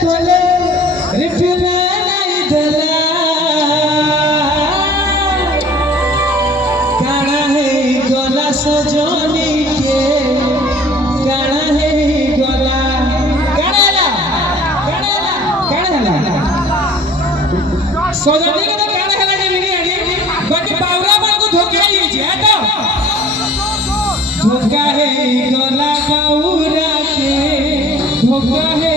चले रिफिना नहीं दला काना है गला सजनी के काना है गला काना सजनी के तो काना हला नहीं मिली आड़ी बाकी पावरा मन को धोखा ही है तो धोखा है गला पावरा के धोखा है